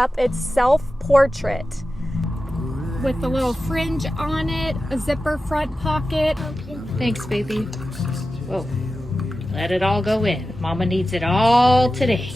It's self-portrait with a little fringe on it, a zipper front pocket. Thanks, baby. Whoa, let it all go in. Mama needs it all today.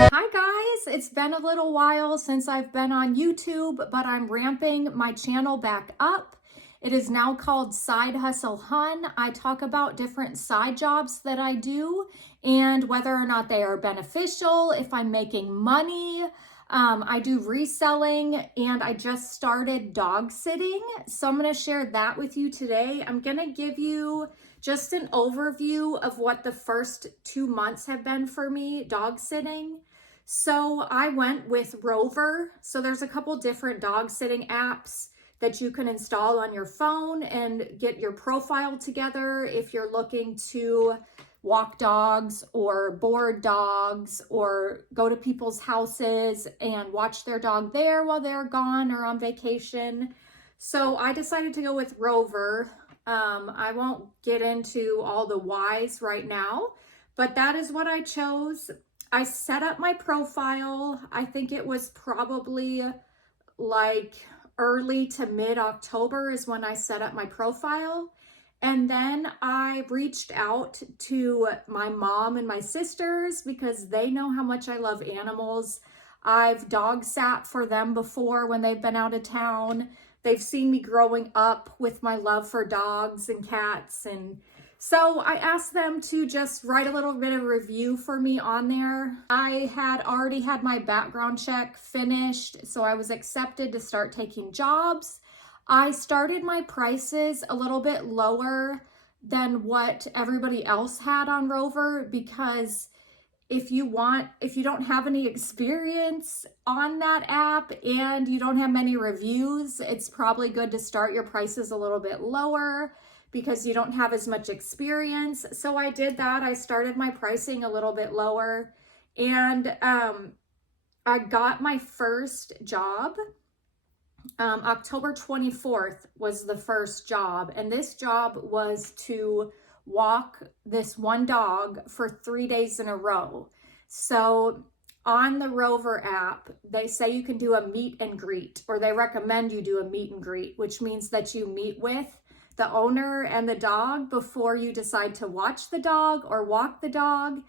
Hi guys, it's been a little while since I've been on YouTube, but I'm ramping my channel back up. It is now called Side Hustle Hun. I talk about different side jobs that I do and whether or not they are beneficial, if I'm making money. I do reselling and I just started dog sitting. So I'm gonna share that with you today. I'm gonna give you just an overview of what the first 2 months have been for me dog sitting. So I went with Rover. So there's a couple different dog sitting apps that you can install on your phone and get your profile together if you're looking to walk dogs or board dogs or go to people's houses and watch their dog there while they're gone or on vacation. So I decided to go with Rover. I won't get into all the whys right now, but that is what I chose. I set up my profile. I think it was probably like early to mid-October is when I set up my profile. And then I reached out to my mom and my sisters because they know how much I love animals. I've dog sat for them before when they've been out of town. They've seen me growing up with my love for dogs and cats. And so I asked them to just write a little bit of review for me on there. I had already had my background check finished, so I was accepted to start taking jobs. I started my prices a little bit lower than what everybody else had on Rover because if you don't have any experience on that app and you don't have many reviews, it's probably good to start your prices a little bit lower because you don't have as much experience. So I did that. I started my pricing a little bit lower and I got my first job. October 24th was the first job, and this job was to walk this one dog for 3 days in a row. So on the Rover app, they say you can do a meet and greet, or they recommend you do a meet and greet, which means that you meet with the owner and the dog before you decide to watch the dog or walk the dog.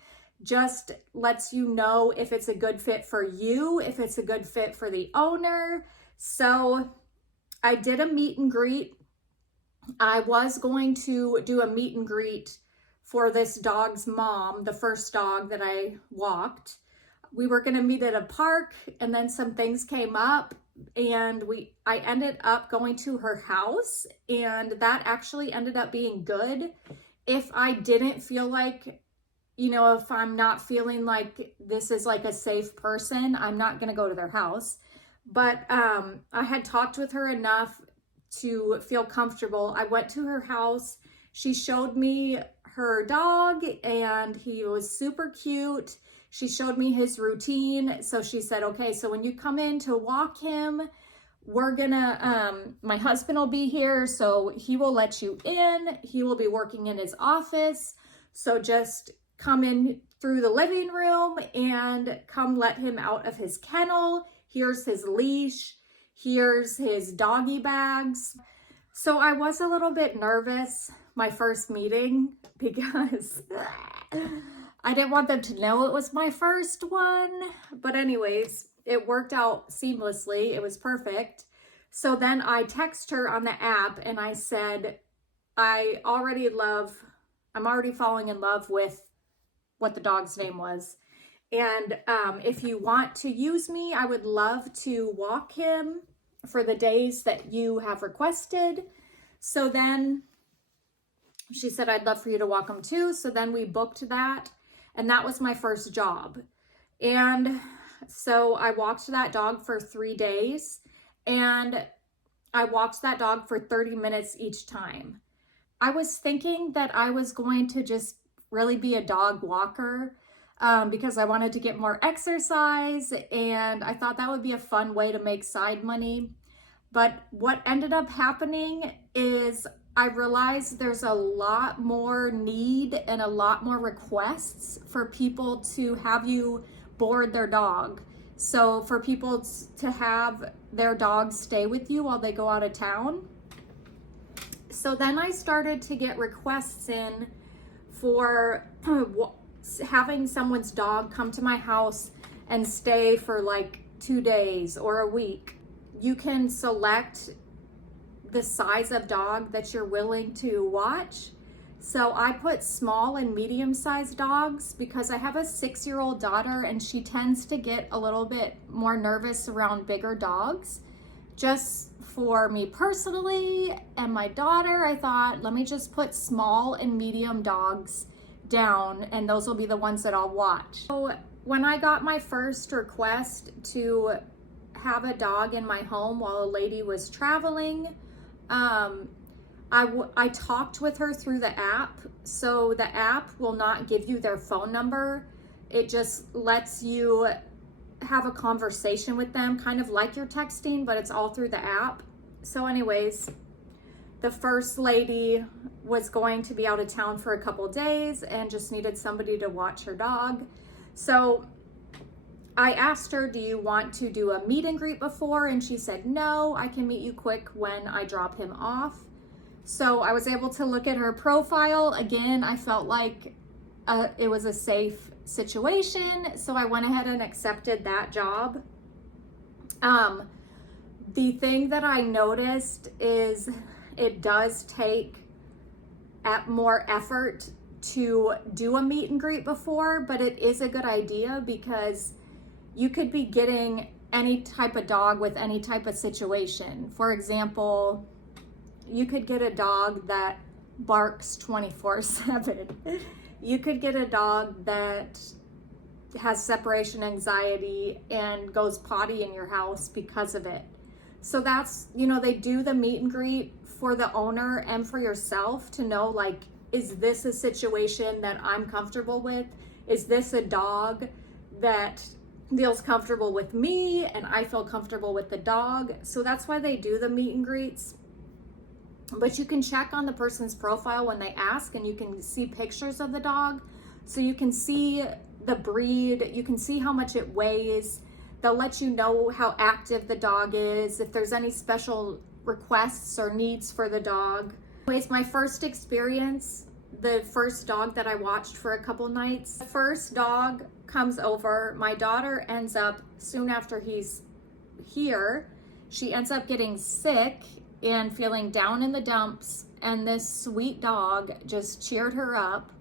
Just lets you know if it's a good fit for you, if it's a good fit for the owner. So I did a meet and greet. I was going to do a meet and greet for this dog's mom, the first dog that I walked. We were going to meet at a park and then some things came up and I ended up going to her house, and that actually ended up being good. If I didn't feel like, if I'm not feeling like this is like a safe person, I'm not going to go to their house. But I had talked with her enough to feel comfortable. I went to her house. She showed me her dog and he was super cute. She showed me his routine. So she said, okay, so when you come in to walk him, we're gonna, my husband will be here. So he will let you in. He will be working in his office. So just come in through the living room and come let him out of his kennel. Here's his leash. Here's his doggy bags. So I was a little bit nervous my first meeting because I didn't want them to know it was my first one. But anyways, it worked out seamlessly. It was perfect. So then I text her on the app and I said, I'm already falling in love with what the dog's name was. And if you want to use me, I would love to walk him for the days that you have requested. So then she said, I'd love for you to walk him too. So then we booked that. And that was my first job. And so I walked that dog for 3 days. And I walked that dog for 30 minutes each time. I was thinking that I was going to just really be a dog walker because I wanted to get more exercise and I thought that would be a fun way to make side money. But what ended up happening is I realized there's a lot more need and a lot more requests for people to have you board their dog. So for people to have their dog stay with you while they go out of town. So then I started to get requests in for having someone's dog come to my house and stay for like 2 days or a week. You can select the size of dog that you're willing to watch. So I put small and medium-sized dogs because I have a 6-year-old daughter and she tends to get a little bit more nervous around bigger dogs. Just for me personally and my daughter, I thought, let me just put small and medium dogs down and those will be the ones that I'll watch. So when I got my first request to have a dog in my home while a lady was traveling, I talked with her through the app. So the app will not give you their phone number. It just lets you have a conversation with them, kind of like you're texting, but it's all through the app. So anyways, the first lady was going to be out of town for a couple days and just needed somebody to watch her dog. So I asked her, do you want to do a meet and greet before? And she said, no, I can meet you quick when I drop him off. So I was able to look at her profile. Again, I felt like it was a safe situation. So I went ahead and accepted that job. The thing that I noticed is it does take more effort to do a meet and greet before, but it is a good idea because you could be getting any type of dog with any type of situation. For example, you could get a dog that barks 24/7. You could get a dog that has separation anxiety and goes potty in your house because of it. So that's, they do the meet and greet for the owner and for yourself to know, like, is this a situation that I'm comfortable with? Is this a dog that feels comfortable with me and I feel comfortable with the dog? So that's why they do the meet and greets. But you can check on the person's profile when they ask and you can see pictures of the dog. So you can see the breed, you can see how much it weighs. They'll let you know how active the dog is, if there's any special requests or needs for the dog. Anyways, my first experience, the first dog that I watched for a couple nights, the first dog comes over. My daughter ends up, soon after he's here, she ends up getting sick and feeling down in the dumps, and this sweet dog just cheered her up,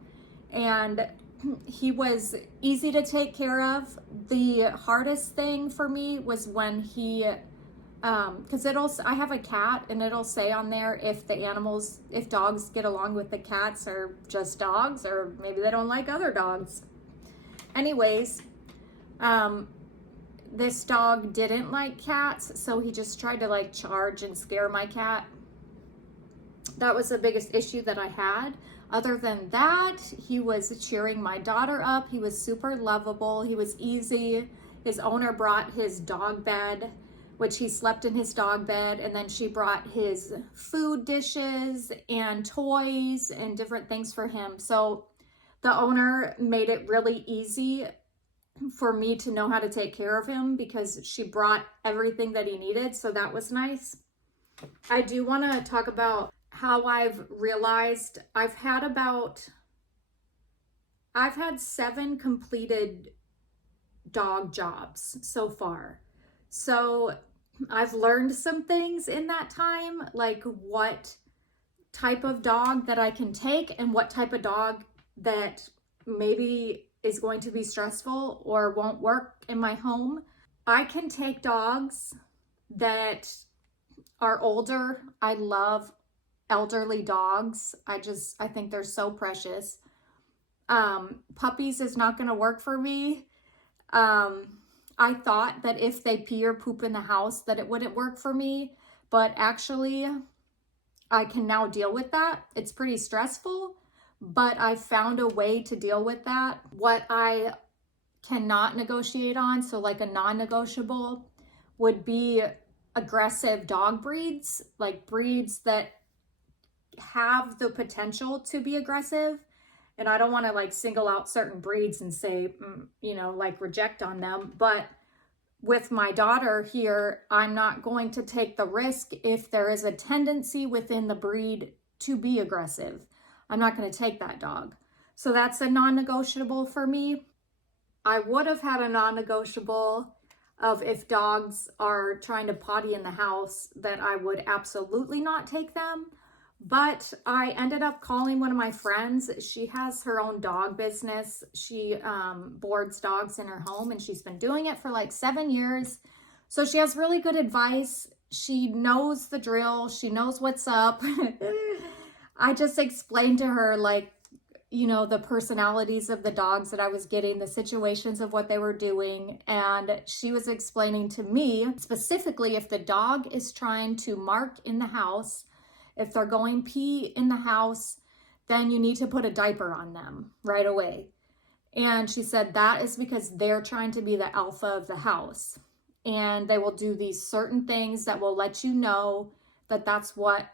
and he was easy to take care of. The hardest thing for me was when he, because I have a cat and it'll say on there if dogs get along with the cats or just dogs, or maybe they don't like other dogs. Anyways, this dog didn't like cats, so he just tried to like charge and scare my cat. That was the biggest issue that I had. Other than that, he was cheering my daughter up. He was super lovable. He was easy. His owner brought his dog bed, which he slept in his dog bed, and then she brought his food dishes and toys and different things for him. So the owner made it really easy for me to know how to take care of him because she brought everything that he needed. So that was nice. I do want to talk about how I've realized I've had 7 completed dog jobs so far. So I've learned some things in that time, like what type of dog that I can take and what type of dog that maybe is going to be stressful or won't work in my home. I can take dogs that are older. I love elderly dogs. I think they're so precious. Puppies is not going to work for me. I thought that if they pee or poop in the house that it wouldn't work for me, but actually I can now deal with that. It's pretty stressful, but I found a way to deal with that. What I cannot negotiate on, so like a non-negotiable, would be aggressive dog breeds, like breeds that have the potential to be aggressive. And I don't want to like single out certain breeds and say, you know, like reject on them. But with my daughter here, I'm not going to take the risk if there is a tendency within the breed to be aggressive. I'm not going to take that dog. So that's a non-negotiable for me. I would have had a non-negotiable of if dogs are trying to potty in the house, that I would absolutely not take them. But I ended up calling one of my friends. She has her own dog business. She boards dogs in her home, and she's been doing it for like 7 years. So she has really good advice. She knows the drill. She knows what's up. I just explained to her, like, you know, the personalities of the dogs that I was getting, the situations of what they were doing. And she was explaining to me specifically if the dog is trying to mark in the house, if they're going pee in the house, then you need to put a diaper on them right away. And she said that is because they're trying to be the alpha of the house. And they will do these certain things that will let you know that that's what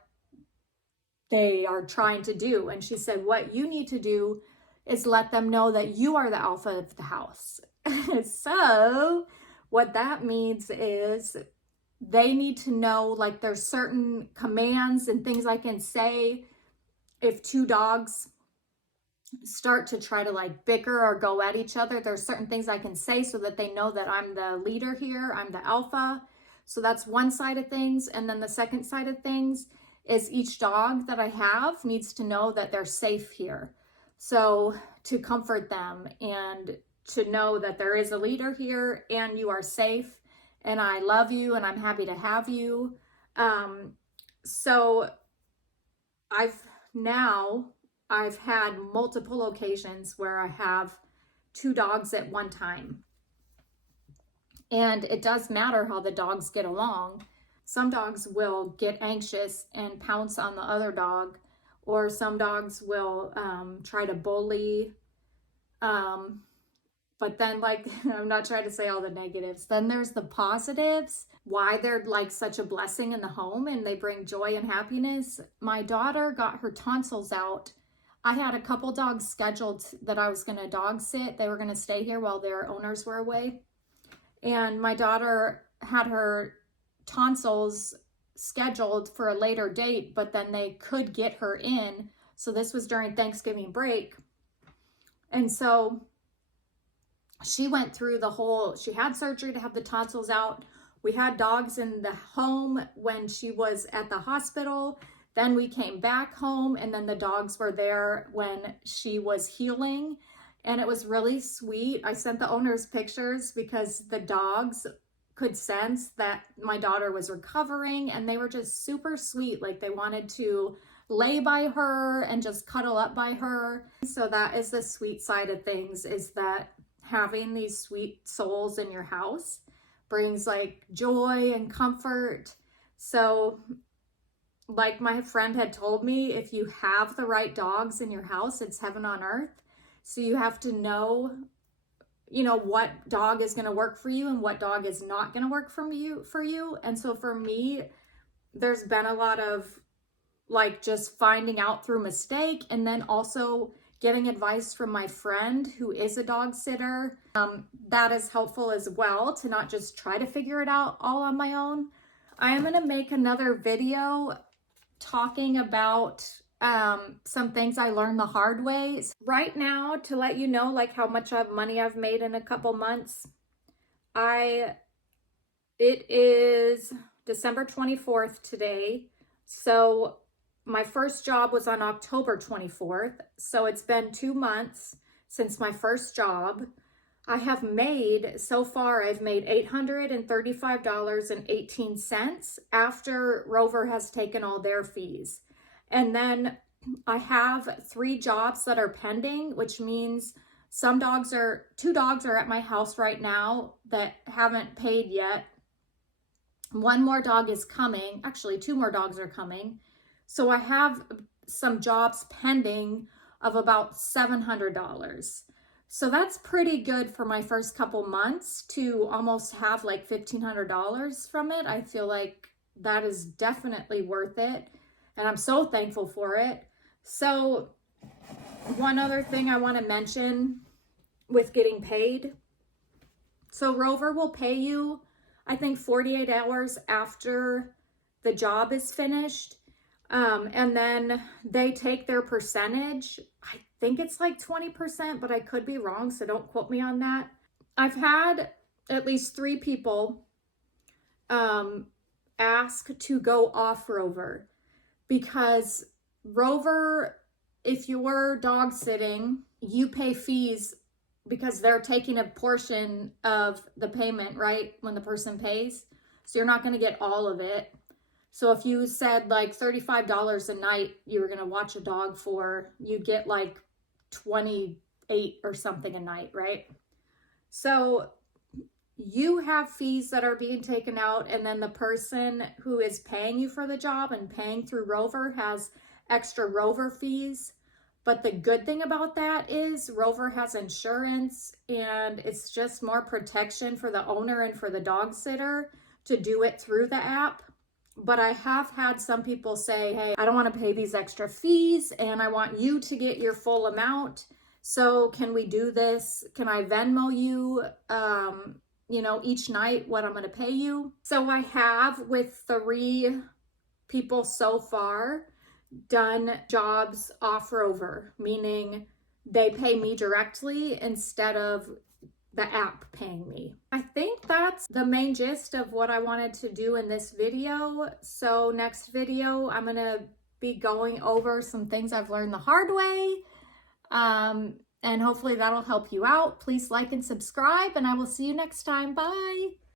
they are trying to do. And she said, what you need to do is let them know that you are the alpha of the house. So what that means is they need to know, like, there's certain commands and things I can say if two dogs start to try to like bicker or go at each other. There's certain things I can say so that they know that I'm the leader here, I'm the alpha. So that's one side of things. And then the second side of things is each dog that I have needs to know that they're safe here. So to comfort them and to know that there is a leader here and you are safe and I love you and I'm happy to have you. So I've had multiple occasions where I have two dogs at one time. And it does matter how the dogs get along. Some dogs will get anxious and pounce on the other dog, or some dogs will try to bully. But then, like, I'm not trying to say all the negatives. Then there's the positives, why they're like such a blessing in the home and they bring joy and happiness. My daughter got her tonsils out. I had a couple dogs scheduled that I was going to dog sit. They were going to stay here while their owners were away. And my daughter had her tonsils scheduled for a later date, but then they could get her in. So this was during Thanksgiving break. And so she went through she had surgery to have the tonsils out. We had dogs in the home when she was at the hospital. Then we came back home, and then the dogs were there when she was healing. And it was really sweet. I sent the owners pictures because the dogs could sense that my daughter was recovering, and they were just super sweet. Like, they wanted to lay by her and just cuddle up by her. So that is the sweet side of things, is that having these sweet souls in your house brings like joy and comfort. So like my friend had told me, if you have the right dogs in your house, it's heaven on earth. So you have to know, you know, what dog is going to work for you and what dog is not going to work for you. And so for me, there's been a lot of like just finding out through mistake, and then also getting advice from my friend who is a dog sitter. That is helpful as well, to not just try to figure it out all on my own. I am going to make another video talking about some things I learned the hard way. Right now, to let you know like how much money I've made in a couple months, it is December 24th today. So my first job was on October 24th. So it's been 2 months since my first job. I have made, so far, I've made $835.18 after Rover has taken all their fees. And then I have 3 jobs that are pending, which means two dogs are at my house right now that haven't paid yet. One more dog is coming. Actually, 2 more dogs are coming. So I have some jobs pending of about $700. So that's pretty good for my first couple months to almost have like $1,500 from it. I feel like that is definitely worth it. And I'm so thankful for it. So one other thing I want to mention with getting paid. So Rover will pay you, I think, 48 hours after the job is finished. And then they take their percentage. I think it's like 20%, but I could be wrong, so don't quote me on that. I've had at least 3 people ask to go off Rover because Rover, if you're dog sitting, you pay fees because they're taking a portion of the payment, right? When the person pays. So you're not going to get all of it. So if you said like $35 a night you were going to watch a dog for, you'd get like 28 or something a night, right? So you have fees that are being taken out, and then the person who is paying you for the job and paying through Rover has extra Rover fees. But the good thing about that is Rover has insurance, and it's just more protection for the owner and for the dog sitter to do it through the app. But I have had some people say, hey, I don't want to pay these extra fees and I want you to get your full amount. So can we do this? Can I Venmo you, each night what I'm going to pay you? So I have, with 3 people so far, done jobs off Rover, meaning they pay me directly instead of the app paying me. I think that's the main gist of what I wanted to do in this video. So next video, I'm gonna be going over some things I've learned the hard way. And hopefully that'll help you out. Please like and subscribe, and I will see you next time. Bye.